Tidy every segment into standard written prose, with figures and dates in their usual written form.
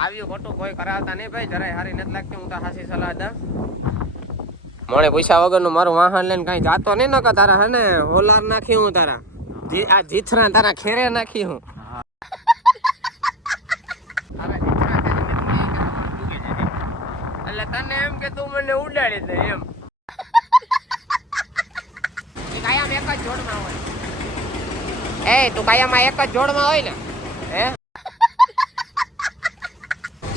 આવ્યું ખોટું કોઈ કરાવતા નહીં ભાઈ, જરાય હારી નથી લાગતી. હું તો હાસી સલાહ દઉં. મોણે પૈસા વગરનું મારું વાહન લઈને કઈ જાતો નહીં નકા તારા હે ને ઓલાર નાખી હું તારા આ જીથરા તારા ખેરે નાખી હું. એટલે તને એમ કે તું મને ઉડાડી દે એમ. કાયમ એક જ જોડમાં હોય. તું કાયમમાં એક જ જોડમાં હોય ને હે.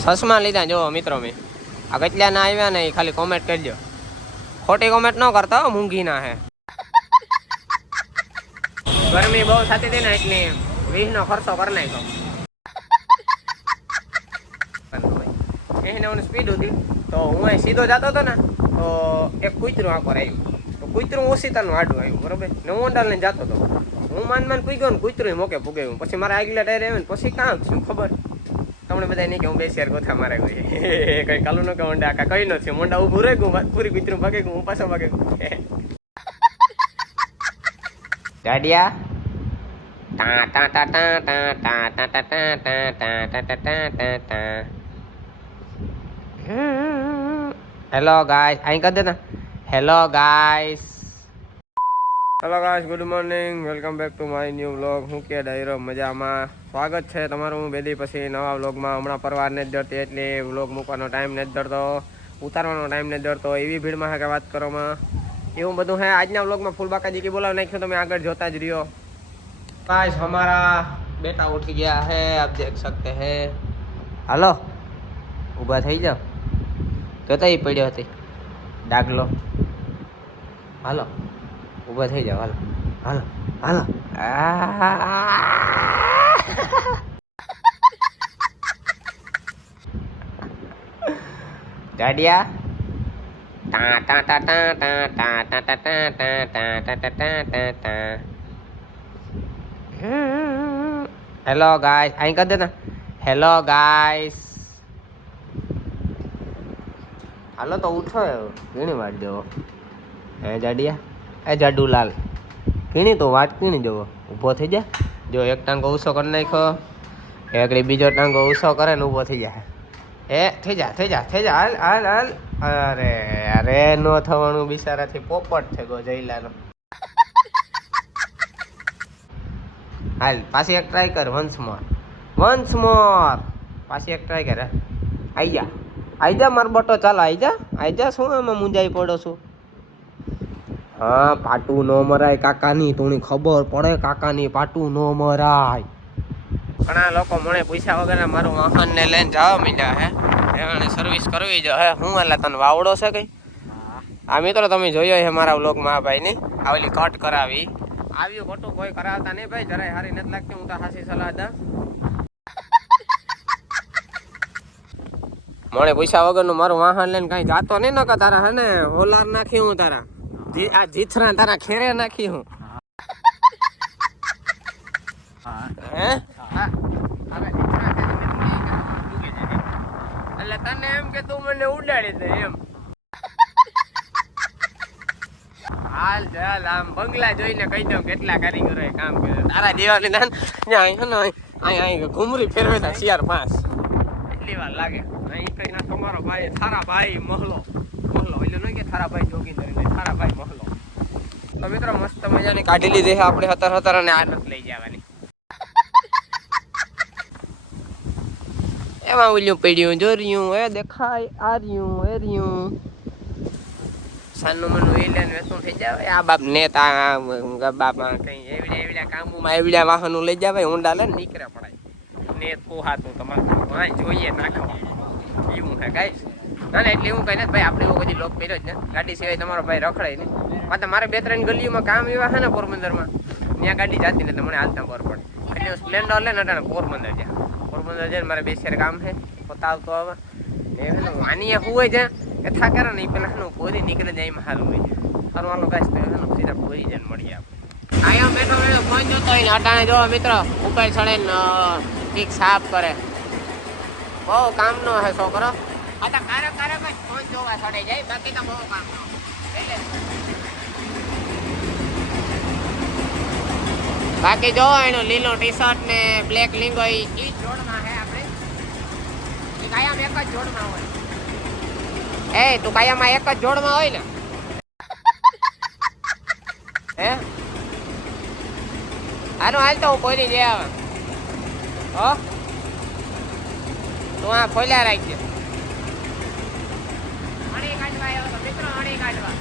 સસમા લીધા જો મિત્રો મેં આ કેટલા ના આવ્યા ને એ ખાલી કોમેન્ટ કરજો. ખોટી કોમેન્ટ ન કરતા મૂંઘી ના હે. ગરમી બહુ થતી હતી ને એટલે 20 નો ખર્ચો કરી નાખ્યો. એને સ્પીડ હતી તો હું અહીં સીધો જતો હતો ને તો એક કૂતરું આખો આવ્યું. તો કૂતરું ઓસીતાનું આડું આવ્યું બરોબર ને હું ઓંડાલ લઈને જતો હતો. હું માન પૂગ્યો ને કૂતરું મોકે પૂગ્યું. પછી મારા આગલા ટાયર આવ્યું ને પછી કામ થયું ખબર તમને બધા નહીં કે હું 2 શેર ગોથા મારે કોઈ કઈ કાલું ન કે મોંડા આખા કઈ નથી. મોંડા ઉભું રહે ગયું પૂરી કૂતરું ભાગે ગયું હું પાછો ભાગે ગયું. ગાડિયા ટા ટા ટા ટા ટા ટા ટા ટા ટા ટા ટા. હેલો ગાઈસ અહીં કરી દેના. Hello guys good morning, welcome back to my new vlog. હું કે ડાયરો મજામાં. સ્વાગત છે તમારું બેદી પછી નવા વ્લોગમાં. હમણાં પરવારને જ દરતી એટલે વ્લોગ મૂકવાનો ટાઈમ નથી દરતો, ઉતારવાનો ટાઈમ નથી દરતો. એવી ભીડમાં હે કે વાત કરવામાં એવું બધું હે. આજના વ્લોગમાં ફૂલ બાકાજી કી બોલાવી નાખ્યો, તમે આગળ જોતા જ રહ્યો. गाइस हमारा बेटा उठ गया है, आप देख सकते हैं. हालो ऊभा થઈ જાવ. જોતા ही પડ્યો હતી ડાગલો. હાલો ઊભા થઈ જાવ. હાલો હાલો હાલો. ગાડિયા ટા ટા ટા ટા ટા ટા ટા ટા ટા ટા ટા. હેલો ગાઈસ અહીં કરી દેના. હેલો ગાઈસ હાલો તો ઉઠો ઘણી વાટ દેવો. હે જાડિયા એ જાડુલાલ કીણી તો વાત કીણી દેવો. ઊભો થઈ જા. જો એક ટાંગો ઊંચો કરી નાખ્યો, એકડી બીજો ટાંગો ઊંચો કરે ને ઊભો થઈ જાય. થઈ જા થઈ જા થઈ જા. હાલ હાલ હાલ. અરે અરે નો થવાનું બિચારાથી પોપટ થઈ ગયો જઈલાનો. હાલ પાછી એક ટ્રાય કર. વન્સ મોર પાછી એક ટ્રાય કર. આઈ જા માર બટો. ચાલો આઈ જા શું એમાં મુંજાઈ પડો છું. હા પાટું નો મરાય કાકાની. તુણી ખબર પડે કાકાની પાટું નો મરાય. ઘણા લોકો મને પૈસા વગર મારું વાહન ને લઈને જવા માંડ્યા હે. એને સર્વિસ કરવી જો હે. હું એટલે તને વાવડો છે કઈ. આ મિત્રો તમે જોયો હે મારા વ્લોગમાં ભાઈ ની આવેલી કટ કરાવી. આવ્યું ખોટું કોઈ કરાવતા નહીં ભાઈ, જરાય હારી નથી લાગતી. હું તો હાસી સલાહ દઉં. મોણે પૈસા વગરનું મારું વાહન લઈને કઈ જાતો નહીં નકા તારા હે ને ઓલાર નાખી હું તારા આ જીથરા તારા ખેરે નાખી હું. એટલે તને એમ કે તું મને ઉડાડી દે એમ. હાલ ચાલ આમ બંગલા જોઈને કહી દઉં કેટલા કારીગરોએ કામ કર્યું. તારા દિવાળી ઘુમરી ફેરવે તા CR5 એટલી વાર લાગે. અહીં કઈ ના તમારો ભાઈ થારા ભાઈ મહલો એટલે નહીં કે થારા ભાઈ જોગીંદર એટલે થારા ભાઈ મહલો. તો મિત્રો મસ્ત મજાની કાઢી લીધી છે આપણે હતર અને આ નથી લઈ જવાની. એમાં ઓલ્યું પડ્યું જો રહ્યું એ દેખાય આ રહ્યું એ રહ્યું. સાનું મનું એ લઈને વેસું થઈ જાય. આ બાપ નેતા બાપા કઈ એવડ્યા કામમાં એવડ્યા વાહનો લઈ જાય ઊંડા લઈને નીકળે પડાય ને પોહાતું તમારે જોઈએ નાખવા એવું હે ગાઈસ. ના એટલે એવું કઈ નથી ભાઈ. આપણે એવો બધી લોક કર્યો જ ને. ગાડી સિવાય તમારો ભાઈ રખડાય નહીં. પાછા મારે 2-3 ગલીઓમાં કામ એવા છે ને પોરબંદરમાં ત્યાં ગાડી જતી નથી મને હાલતા ખબર પડે. એટલે સ્પ્લેન્ડર લે ને પોરબંદર જઈને મારે 2 શેર કામ છે પોતાવતો હવે આની શું હોય છે એ થાકે ને એ પેલા પોરી નીકળે જાય એમાં સારું હોય છે. સારું હાલો ગાઈસ તો સીધા પોરી જઈને મળીએ આપણે. અહીંયા બેઠો ફોન જોતો હોય ને અટાણે જોવા મિત્રો ઉપર ચડે ને પીક સાફ કરે. બહુ કામનો હે છોકરો. આ તો કારક જ ફોન જોવા ચડે જાય, બાકી તો બહુ કામનો. બાકી જો એનો લીલો ટી શર્ટ ને બ્લેક લિંગો એ જ રોડમાં હે આપણે. કાયમ એક જ જોડમાં હોય. એ તું કાયમ એક જ જોડમાં હોય ને હે આનો હાલ તો હું કોઈની દે આવે હો તું આ ખોલ્યા રાખજે અણી કાઢવા આવ્યો તો મિત્રો અણી કાઢવા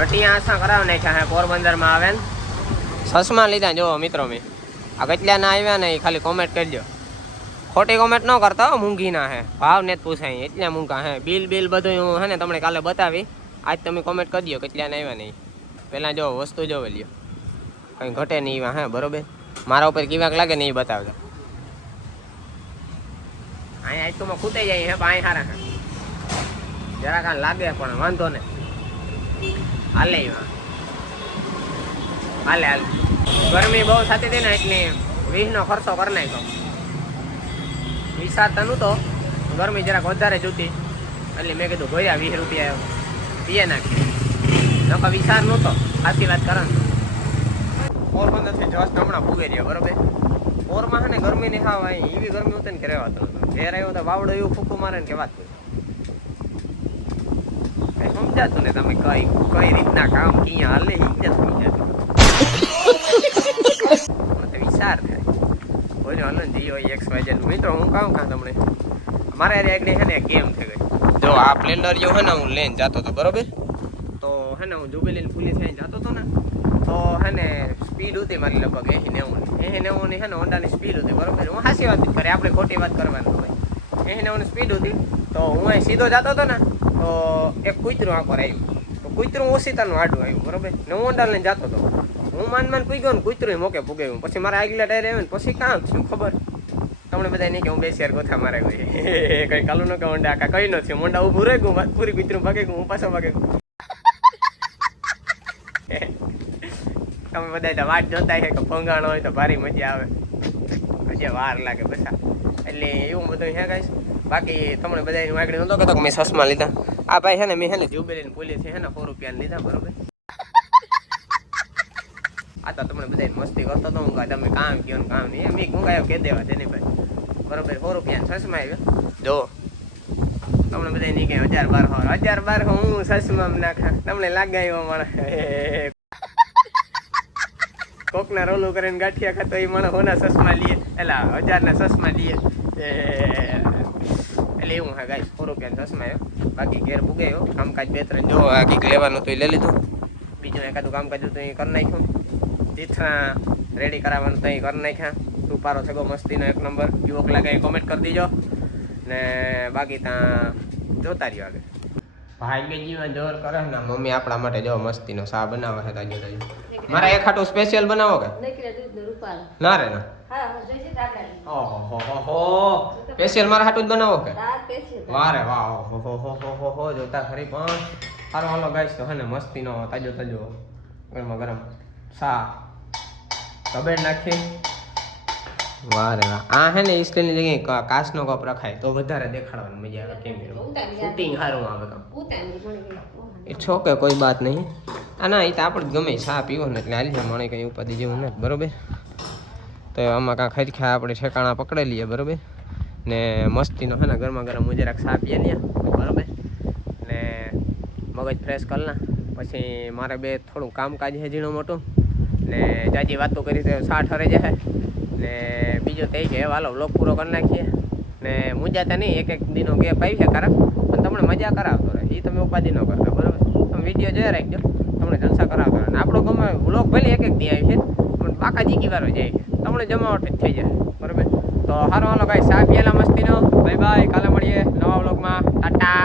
રટિયા આશા કરાવ નાખ્યા હે પોરબંદરમાં આવે ને સસમા લીધા જો મિત્રો મેં આ કેટલા ના આવ્યા ને એ ખાલી કોમેન્ટ કરજો ખોટી કોમેન્ટ ન કરતા હો મૂંઘી ના હે ભાવ ને જ પૂછાય એટલા મૂંઘા હે બિલ બધું હે ને તમને કાલે બતાવી આજ તમે કોમેન્ટ કરજો કેટલા ના આવ્યા નહીં પહેલાં જો વસ્તુ જોવે લ્યો કંઈ ઘટે નહીં એવા હે બરોબર મારા ઉપર કેવાક લાગે ને એ બતાવજો અહીંયા આટલુંમાં ખૂતાઈ જાય હે પણ અહીં સારા હે જરા કાં લાગે પણ વાંધો ને હાલે એવા હાલે ગરમી બહુ થતી હતી ને એટલે 20નો ખર્ચો કરી નાખ્યો વિચારતા નહોતો ગરમી જરાક વધારે જૂતી એટલે મેં કીધું ભોયા 20 રૂપિયા પીએ નાખી નકો વિચાર નહોતો સાચી વાત કરે પોરબંદરથી જસ્ટ હમણાં પૂગે રહ્યા બરોબર પોરમાં છે ને ગરમી ની ખાવા એવી ગરમી હોતી ને કે રહેવાતો ઘેર આવ્યો તો વાવડો એવું ફૂકું મારે ને કે વાત કઈ સમજાતું ને તમે કઈ રીતના કામ ક્યાં હાલે એ જ સમજાતું વિચાર થાય કોઈ હાલ ને જીઓ XYZ મિત્રો હું કહું કાં તમને મારે એકને છે ને ગેમ થઈ ગઈ જો આ સ્પ્લેન્ડર જો હે ને હું લઈને જતો હતો બરોબર તો હે ને હું જુબેલી પોલીસ થઈને જતો હતો ને તો હે ને સ્પીડ હતી મારી લગભગ 80-90 ની હે ને હોન્ડાની સ્પીડ હતી બરોબર હું હાસી વાત કરે આપણે ખોટી વાત કરવાની હોય 80-90 ની સ્પીડ હતી તો હું અહીં સીધો જતો હતો ને તો એક કૂતરું આખો આવ્યું તો કૂતરું ઓસીતાનું આડું આવ્યું બરોબર ને હું હોન્ડા લઈને જતો હતો હું માન પૂગ્યો ને કૂતરું મોકે પૂગ્યું પછી મારા આગલા ટાયર આવ્યો ને પછી કામ થયું ખબર તમને બધા નહીં કે હું 2 શેર ગોથા મારે ગઈ કઈ કાલું ન કે હોન્ડા આખા કઈ ન થયું મોંડા ઊભું રહી ગયું પૂરી કૂતરું ભાગે ગયું હું પાછો ભાગે ગયું તમે બધા વાટ જોતા છે કે ભંગાણો હોય તો ભારી મજા આવે પછી વાર લાગે બધા એટલે એવું બધું હે ગાઈસ બાકી તમને બધા વાગડી નતો કહેતો કે મેં સસમા લીધા આ ભાઈ છે ને મેં છે ને જુબેલીને પોલીસ છે ને 100 રૂપિયા લીધા બરોબર આ તો તમને બધા મસ્તી કરતો હતો હું તમે કામ કયો ને કામ નહીં મેં ગુંગાયો કે દેવા તેને ભાઈ બરોબર 100 રૂપિયા સસમા આવ્યો જો તમને બધા નહીં કે 1000-1200 હું સસમા નાખા તમને લાગાયો માણસ કોકના રોલું કરીને ગાંઠિયા ખાતો એ માણસ હોના સસમા લઈએ એટલે 1000ના સસમા લઈએ એટલે એવું હા ગાઈસ 100 રૂપિયા સસમા આવ્યો બાકી ઘેર પૂગાયો કામકાજ 2-3 જો આ કીક લેવાનું તો એ લઈ લીધું બીજું એકાદું કામકાજ તો એ કરી નાખ્યું જીથના રેડી કરાવવાનું તો એ કરી નાખ્યા સુપારો થયો મસ્તીનો 1 નંબર યુવક લાગે કોમેન્ટ કરી દીજો ને બાકી ત્યાં જોતા રહ્યો આગળ ભાઈ જીવન જોર કરે ને મમ્મી આપણા માટે જો મસ્તીનો સા બનાવે છે તાજો મારા એક ખાટું સ્પેશિયલ બનાવો કે ના રે ના ઓહો સ્પેશિયલ મારા હાટું જ બનાવો કે વાહ રે વાહ ઓહો જોતા ખરી પણ સારો હાલો ગાઈસ તો હે ને મસ્તીનો તાજો ગરમા ગરમ સા કબેડ નાખી વાહ રે વાહ આ હે ને સ્ટીલની જગ્યાએ કાચનો કપ રખાય તો વધારે દેખાડવાની મજા આવે કેમ શૂટિંગ સારું આવે કામ ઇટ્સ ઓકે કોઈ બાત નહીં આ ના એ તો આપણે ગમે ચા પીવો ને એટલે હાલી મને કંઈ ઉપાધિ જેવું નથી બરોબર તો આમાં કાં ખરીખા આપણે ઠેકાણા પકડી લઈએ બરોબર ને મસ્તીનો છે ને ગરમા ગરમ જરાક ચા પીએ ને બરોબર ને મગજ ફ્રેશ કરી ના પછી મારે બે થોડું કામકાજ છે ઝીણું મોટું ને જાજી વાતો કરી તો 60 હરે જાય ને બીજું તો એ કે હાલો વ્લોગ પૂરો કરી નાખીએ ને મુંજાતા નહીં એક દીનો ગેપ આવી છે કારણ પણ તમને મજા કરાવતો રહે એ તમે ઉપાધિ ન કરતા બરોબર તમે વિડીયો જોઈ રાખજો તમને જલસા કરાવતો રહે ને આપણો ગમે વ્લોગ ભલે એક દી આવી છે પણ પાકા જીકી વાળો જાય છે તમને જમાવટ જ થઈ જાય બરોબર તો સારો હાલો ભાઈ સા પીએલા મસ્તીનો બાય બાય કાલે મળીએ નવા વ્લોગમાં ટાટા